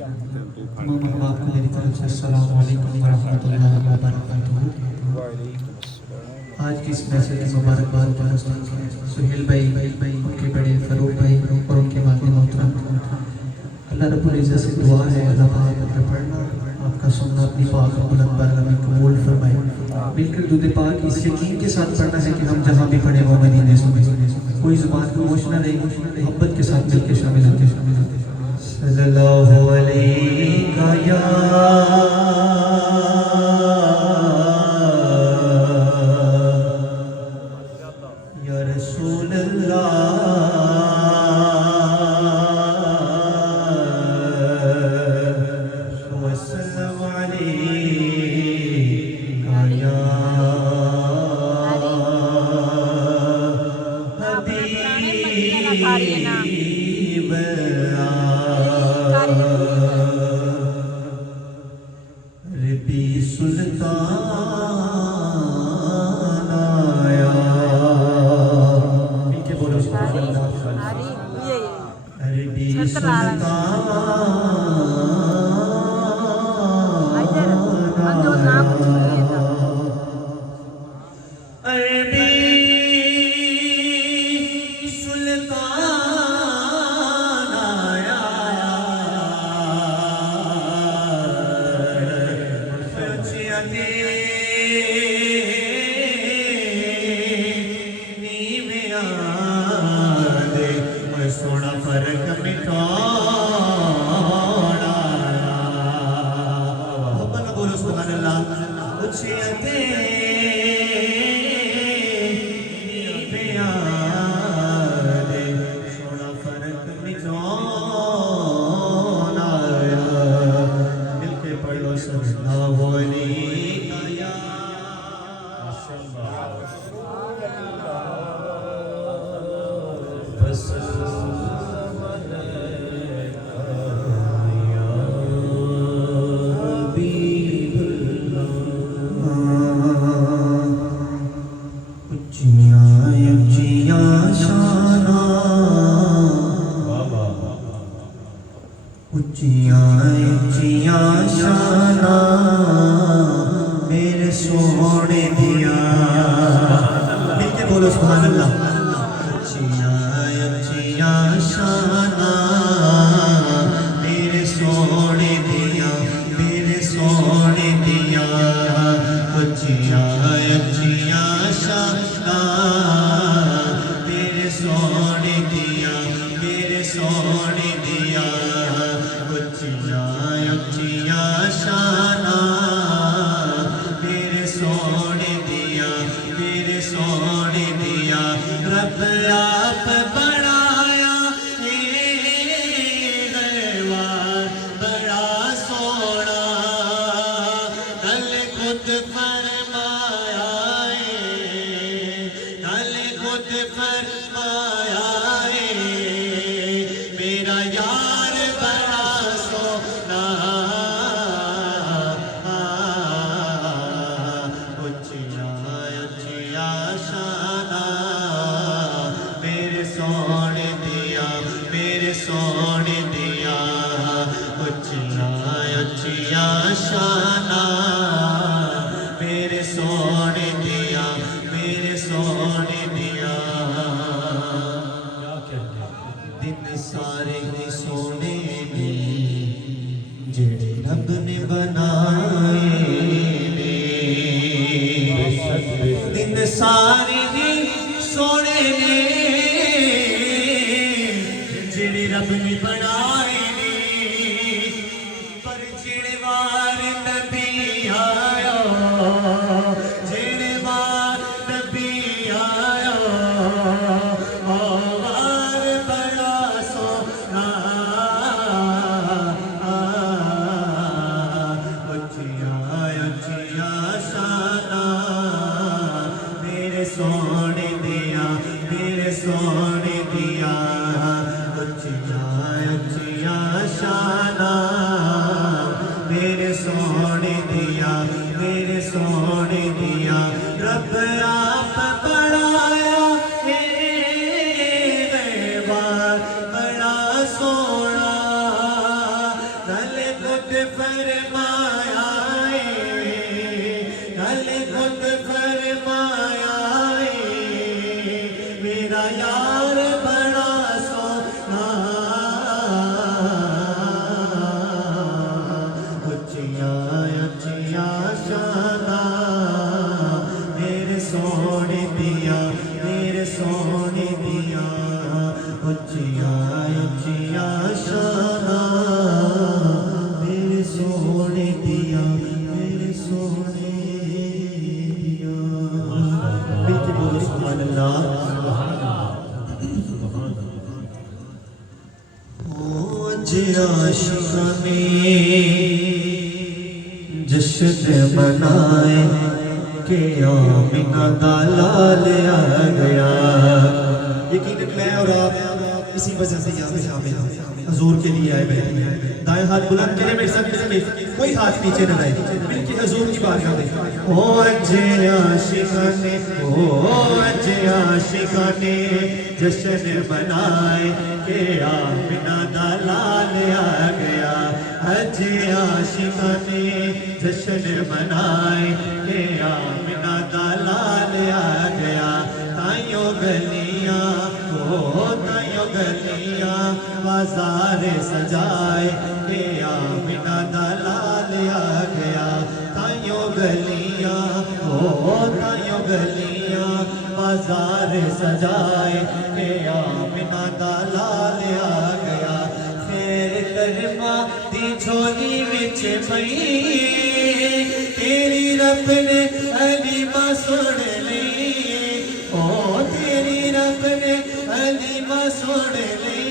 تمام آپ کو میری طرف سے السلام علیکم ورحمۃ اللہ وبرکاتہ۔ آج کی اس محفل کی مبارکباد جو مستحق ہیں سہیل بھائی، ان کے بڑے فروغ بھائی اور ان کے والد محترم۔ اللہ رب العزت سے دعا ہے اللہ پاک اپنا پڑھنا آپ کا سننا اپنی پاک اور بلند بارگاہ میں قبول فرمائے۔ مل کر درود پاک اس یقین کے ساتھ پڑھنا ہے کہ ہم جہاں بھی پڑھیں وہ مدینے سے کوئی زبان خاموش نہ رہے، محبت کے ساتھ مل کے شامل ہوتے صلی اللہ علیہ یا رسول اللہ وسلم علیہ یا حبیب ربی سلطان آیا مل کے بولو سبحان اللہ ربی سلطان سونا فرق مٹھوڑا بنا بولو سبحان اللہ اچھیتے نیمیاں سونا فرق مٹھوڑا مل کے پڑھو صلی اللہ علیہ اچھیاں شانہ میرے سونے دیا مل کے بولو سبحان اللہ اچھیاں شانہ میرے سونے دیا اچھیاں شانہ میرے سونے دیا اچھیاں شانہ میرے سونے دیا رب آپ بڑھایا غیوار بڑا سونا نل خود فرمایا میرا یار بڑا سونا اچھیاں شانہ میرے سونے دیا اچھیاں شانہ میرے سونے دیا دن سارے ہی سونے نے جڑے رب نے بنائے دن سارے ہی سونے نے جڑے رب نے بنائے پر جڑے وار نبی آیا سونے دیا اچھیاں شانہ میرے سونے دیا رب آپ بڑھایا غیوار بڑا سونا خود فرمایا کل خود فرمایا میرا یار بڑا سونا اچیاں اچیاں شاناں میرے سونے دیا میرے سونے دیا اچیاں اچیاں شاناں میرے سونے دیا میرے سونے دیا بیٹے بولو سبحان اللہ عاشقاں نے جشن منائے کہ آمنہ دا لال آ گیا یقیناً میں اور آپ اسی وجہ سے یہاں پہ شامل ہیں حضور کے لیے آئے بیٹھے ہیں دائیں ہاتھ بلند کریں میرے ساتھ کوئی ہاتھ نیچے نہ لائے مل کے حضور کی بارگاہ میں او اجے عاشقاں نے جشن منائے کہ آمنہ دا لال آ گیا اجے عاشقاں نے جشن منائے کہ آمنہ دا لال آ گیا تائیوں گلیاں تائیوں گلیاں بازار سجائے کہ آمنہ دا لال آ گیا تائیوں گلیاں تائیوں گلیاں بازار سجائے کہ آمنہ دا لال آ گیا پھر کرما دی جھولی وچ پئی تیری رب نے حلیمہ سن لی او تیری رب نے حلیمہ سن لی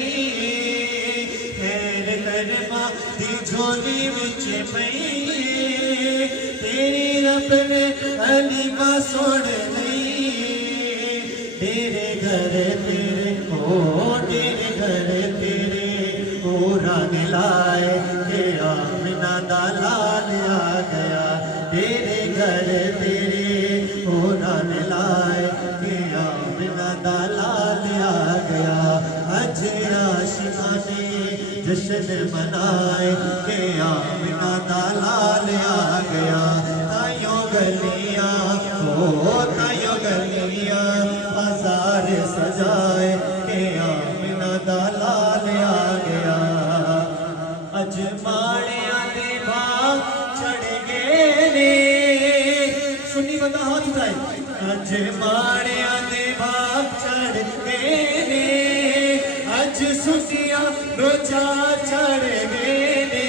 پھر کرما دی جھولی وچ پئی تیری رب نے حلیمہ سن لی تیرے گھر تیرے تیرے گھر تیرے قرآن لائے کہ آمنہ دا لال آ گیا تیرے گھر تیرے قرآن لائے کہ آمنہ دا لال آ گیا اج عاشقاں نے جشن منائے کہ آمنہ دا لال آ گیا تائیوں گلیاں تائیوں گلیاں بازار سجائے کہ آمنہ دا لال آ گیا اج ماڑیاں دے باغ چڑھ گئے نے سنی بندہ ہاتھ اٹھائے اج ماڑیاں دے باغ چڑھ گئے نے اج سنیاں روجا چڑھ گئے نے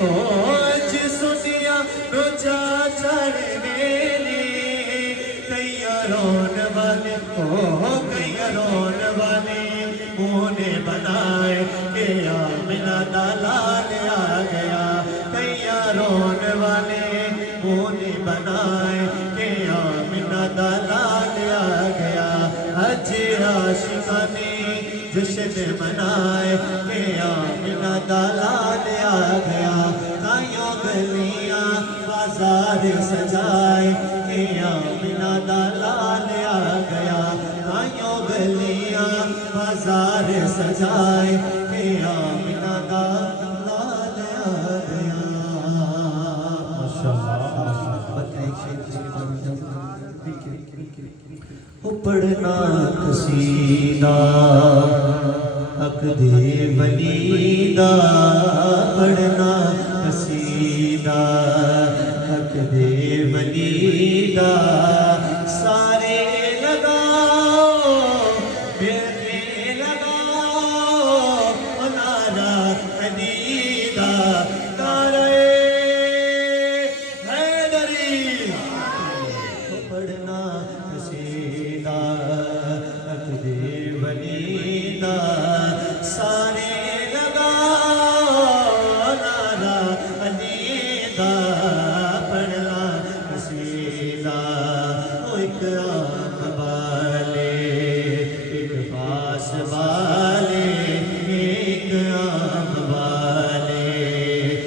اج سنیاں روجا چڑھ گئے نے کئی رون والے کئی رون والے منہ نے بنائے کہ آمنہ دا لال آ گیا کئی رون والے منہ نے بنائے کہ آمنہ دا لال آ گیا اج عاشقاں نے جشن منائے کہ آمنہ دا لال آ گیا تائیوں گلیاں بازار سجائے کہ آمنہ دا لال آ گیا تائیوں گلیاں بازار سجائے کہ آمنہ دا لال آ گیا پڑھنا قصیدہ حق دے ولی دا پڑھنا قصیدہ حق دے ولی دا سارے لگاؤ میرے لگاؤ نعرہ حدیدہ نعرہ حیدری پڑھنا قصیدہ حق دے ولی دا سارے لگاؤ نعرہ حدیدہ پڑھنا قصیدہ ایک آنکھ والے ایک پاس والے ایک آنکھ والے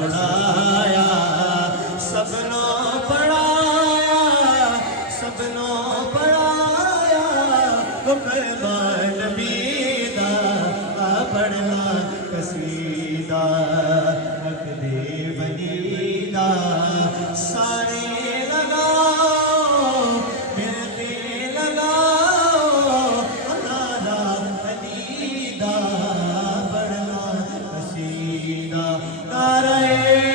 سنایا سب نو پڑھایا سب نو پڑھایا کلمہ نبی دا پڑھنا قصیدہ حق دے ولی دا سارے لگاؤ ملتے لگاؤ انادا علی دا پڑھنا قصیدہ نعرہ